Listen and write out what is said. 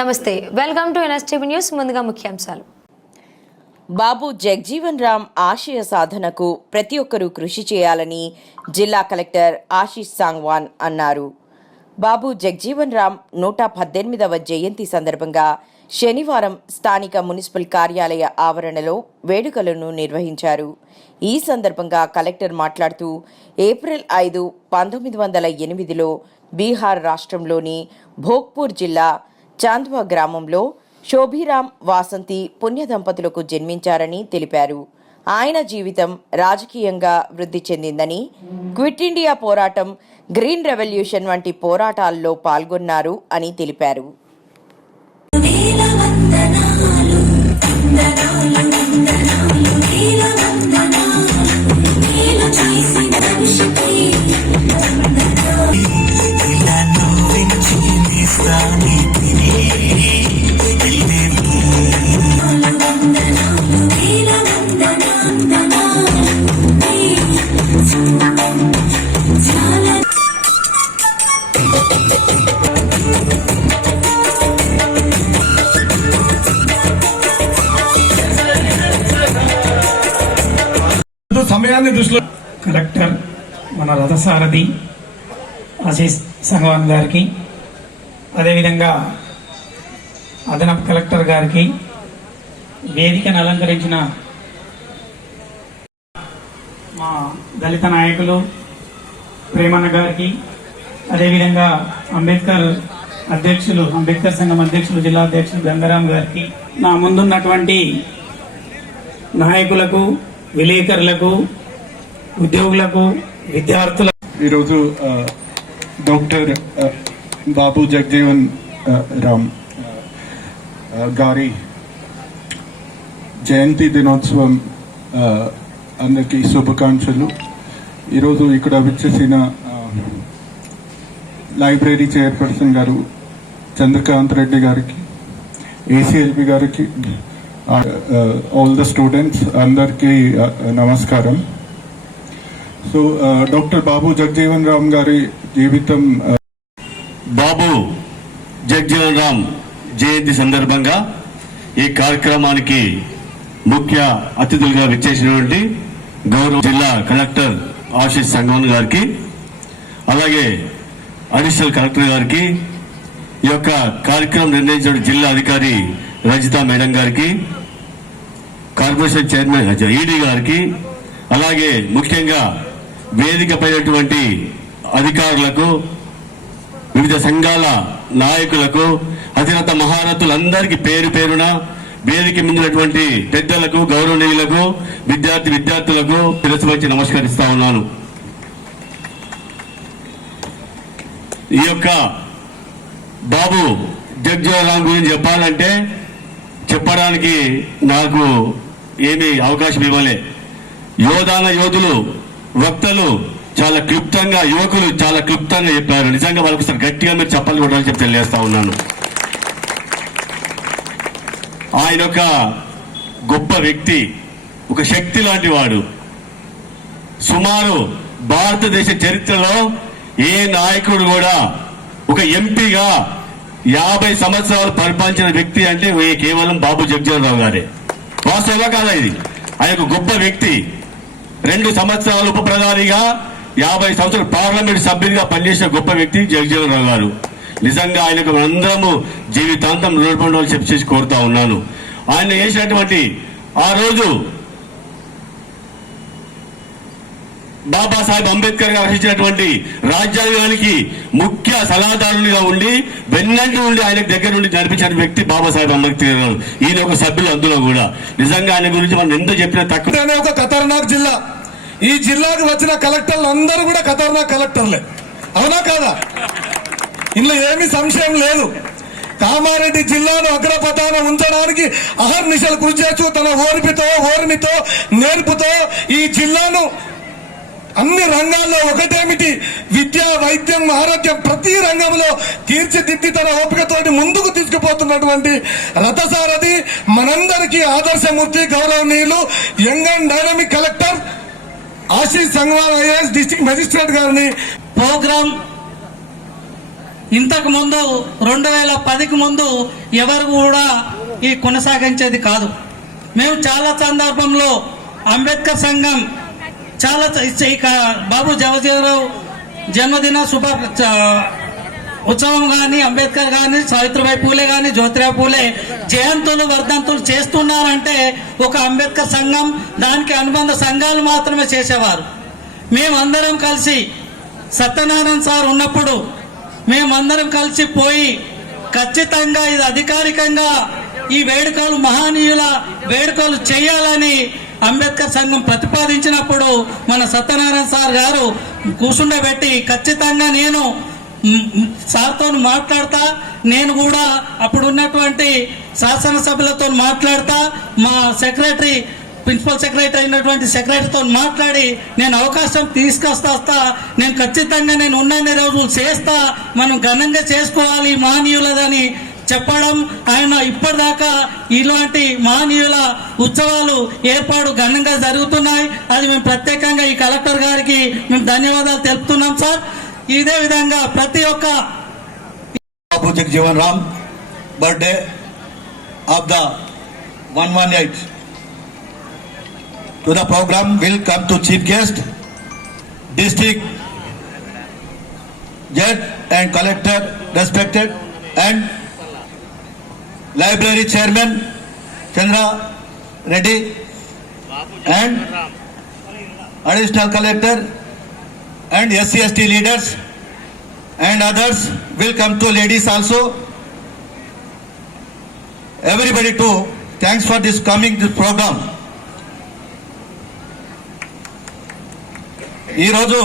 నమస్తే, welcome to NSTV news. ముందుగా ముఖ్యాంశాలు. బాబు జగ్జీవన్ రామ్ ఆశయ సాధనకు ప్రతి ఒక్కరూ కృషి చేయాలని జిల్లా కలెక్టర్ ఆశీష్ సాంగ్వాన్ అన్నారు. బాబు జగ్జీవన్ రామ్ 118వ జయంతి సందర్భంగా శనివారం స్థానిక మున్సిపల్ కార్యాలయ ఆవరణలో వేడుకలను నిర్వహించారు. ఈ సందర్భంగా కలెక్టర్ మాట్లాడుతూ ఏప్రిల్ 5, 1908లో బీహార్ రాష్ట్రంలోని భోగ్పూర్ జిల్లా చాంద్వా గ్రామంలో శోభిరామ్ వాసంతి పుణ్య దంపతులకు జన్మించారని తెలిపారు. ఆయన జీవితం రాజకీయంగా వృద్ధి చెందిందని, క్విట్ ఇండియా పోరాటం, గ్రీన్ రెవల్యూషన్ వంటి పోరాటాల్లో పాల్గొన్నారు అని తెలిపారు. సమయాన్ని దృష్టిలో కలెక్టర్ మన రథసారథి ఆశీష్ సంగవాన్ గారికి, అదేవిధంగా అదనపు కలెక్టర్ గారికి, వేదికను అలంకరించిన మా దళిత నాయకులు ప్రేమన్న గారికి, అదేవిధంగా అంబేద్కర్ సంఘం అధ్యక్షులు జిల్లా అధ్యక్షులు గంగారాం గారికి, నా ముందున్నటువంటి నాయకులకు, విలేకరులకు, ఉద్యోగులకు, విద్యార్థులకు ఈరోజు డాక్టర్ బాబు జగ్జీవన్ రామ్ గారి జయంతి దినోత్సవం అందరికీ శుభాకాంక్షలు. ఈరోజు ఇక్కడ విచ్చేసిన లైబ్రరీ చైర్పర్సన్ గారు చంద్రకాంత్ రెడ్డి గారికి, ఏసీఎల్పి గారికి, ఆల్ ద స్టూడెంట్స్ అందరికీ నమస్కారం. సో డాక్టర్ బాబు జగ్జీవన్ రామ్ గారి జీవితం, బాబు జగ్జీవన్ రామ్ జయంతి సందర్భంగా ఈ కార్యక్రమానికి ముఖ్య అతిథులుగా విచ్చేసినటువంటి గౌరవ జిల్లా కలెక్టర్ ఆశీష్ సంగవన్ గారికి, అలాగే అడిషనల్ కలెక్టర్ గారికి, ఈ యొక్క కార్యక్రమం నిర్ణయించిన జిల్లా అధికారి రజిత మేడం గారికి, కార్పొరేషన్ చైర్మన్ ఈడీ గారికి, అలాగే ముఖ్యంగా వేదిక పైనటువంటి అధికారులకు, వివిధ సంఘాల నాయకులకు, అతిరత మహారథులందరికీ పేరు పేరున, వేదిక మించినటువంటి పెద్దలకు, గౌరవనీయులకు, విద్యార్థులకు శిరస్సు నమస్కరిస్తా ఉన్నాను. ఈ యొక్క బాబు జగ్జీవన్ రామ్ గురించి చెప్పాలంటే చెప్పడానికి నాకు ఏమీ అవకాశం ఇవ్వలే. యోధులు, వక్తలు చాలా క్లుప్తంగా, యువకులు చాలా క్లుప్తంగా చెప్పారు. నిజంగా వాళ్ళకి ఒకసారి గట్టిగా మీరు చెప్పాలి కూడా చెప్పి తెలియజేస్తా ఉన్నాను. ఆయన ఒక గొప్ప వ్యక్తి, ఒక శక్తి లాంటి వాడు. సుమారు భారతదేశ చరిత్రలో ఏ నాయకుడు కూడా ఒక ఎంపీగా 50 సంవత్సరాలు పరిపాలించిన వ్యక్తి అంటే కేవలం బాబు జగ్జీవన్ రామ్ గారే. వాస్తవంగా కాదా ఇది? ఆయన గొప్ప వ్యక్తి. 2 సంవత్సరాలు ఉప ప్రధానిగా, 50 సంవత్సరాలు పార్లమెంట్ సభ్యుడిగా పనిచేసిన గొప్ప వ్యక్తి జగ్జీవన్ రామ్ గారు. నిజంగా ఆయనకు అందరము జీవితాంతం రుణపడాలని చెప్పేసి కోరుతా ఉన్నాను. ఆయన చేసినటువంటి ఆ రోజు బాబాసాహెబ్ అంబేద్కర్ గారు రచించినటువంటి రాజ్యాంగానికి ముఖ్య సలహాదారునిగా ఉండి, వెన్నంటి నుండి ఆయన దగ్గర నుండి నడిపించిన వ్యక్తి బాబాసాహెబ్ అంబేద్కర్ గారు. ఈయన ఒక సభ్యులు అందులో కూడా. నిజంగా ఆయన గురించి మనం ఎంత చెప్పినా తక్కువ. ఒక ఖతర్నాక్ జిల్లా. ఈ జిల్లాకు వచ్చిన కలెక్టర్లు అందరూ కూడా ఖతర్నాక్ కలెక్టర్లే, అవునా కాదా? ఇందులో ఏమీ సంశయం లేదు. కామారెడ్డి జిల్లాను అగ్రపథాన ఉంచడానికి అహర్నిశలు కృషి చేస్తూ తన ఓర్మితో నేర్పుతో ఈ జిల్లాను అన్ని రంగాల్లో, ఒకటేమిటి విద్య, వైద్యం, ఆరోగ్యం, ప్రతి రంగంలో తీర్చిదిద్ది తన ఓపికతోటి ముందుకు తీసుకుపోతున్నటువంటి రథసారథి, మనందరికీ ఆదర్శమూర్తి, గౌరవనీయులు, young and dynamic collector Ashish Sangwan IAS district magistrate గారిని ప్రోగ్రామ్ ఇంతకు ముందు 2010కి ముందు ఎవరు కూడా ఈ కొనసాగించేది కాదు. మేము చాలా సందర్భంలో అంబేద్కర్ సంఘం చాలా ఇక బాబు జగజీవనరావు జన్మదిన ఉత్సవం కానీ, అంబేద్కర్ కానీ, సావిత్రిబాయి పూలే కానీ, జ్యోతిరావు పూలే జయంతులు వర్ధంతులు చేస్తున్నారంటే ఒక అంబేద్కర్ సంఘం, దానికి అనుబంధ సంఘాలు మాత్రమే చేసేవారు. మేమందరం కలిసి సత్యనారాయణ సార్ ఉన్నప్పుడు మేమందరం కలిసి పోయి ఖచ్చితంగా ఇది అధికారికంగా ఈ వేడుకలు మహనీయుల వేడుకలు చేయాలని అంబేద్కర్ సంఘం ప్రతిపాదించినప్పుడు మన సత్యనారాయణ సార్ గారు కూర్చుండబెట్టి ఖచ్చితంగా నేను సార్తో మాట్లాడతా, నేను కూడా అప్పుడు ఉన్నటువంటి శాసనసభ్యులతో మాట్లాడతా, మా సెక్రటరీ ప్రిన్సిపల్ సెక్రటరీ అయినటువంటి సెక్రటరీతో మాట్లాడి నేను అవకాశం తీసుకొస్తా, నేను ఖచ్చితంగా నేను ఉన్నన్ని రోజులు చేస్తా, మనం ఘనంగా చేసుకోవాలి మహనీయులదని చెప్పడం. ఆయన ఇప్పటిదాకా ఇలాంటి మహనీయుల ఉత్సవాలు ఏర్పాటు ఘనంగా జరుగుతున్నాయి. అది మేము ప్రత్యేకంగా ఈ కలెక్టర్ గారికి మేము ధన్యవాదాలు తెలుపుతున్నాం సార్. ఇదే విధంగా ప్రతి ఒక్క Babu Jagjivan Ram birthday of the 118 to the program will come to chief guest, district judge and collector respected, and library chairman Chandra Reddy and additional collector and SC/ST leaders and others will come to ladies also. Everybody too, thanks for this coming this program. ఈ రోజు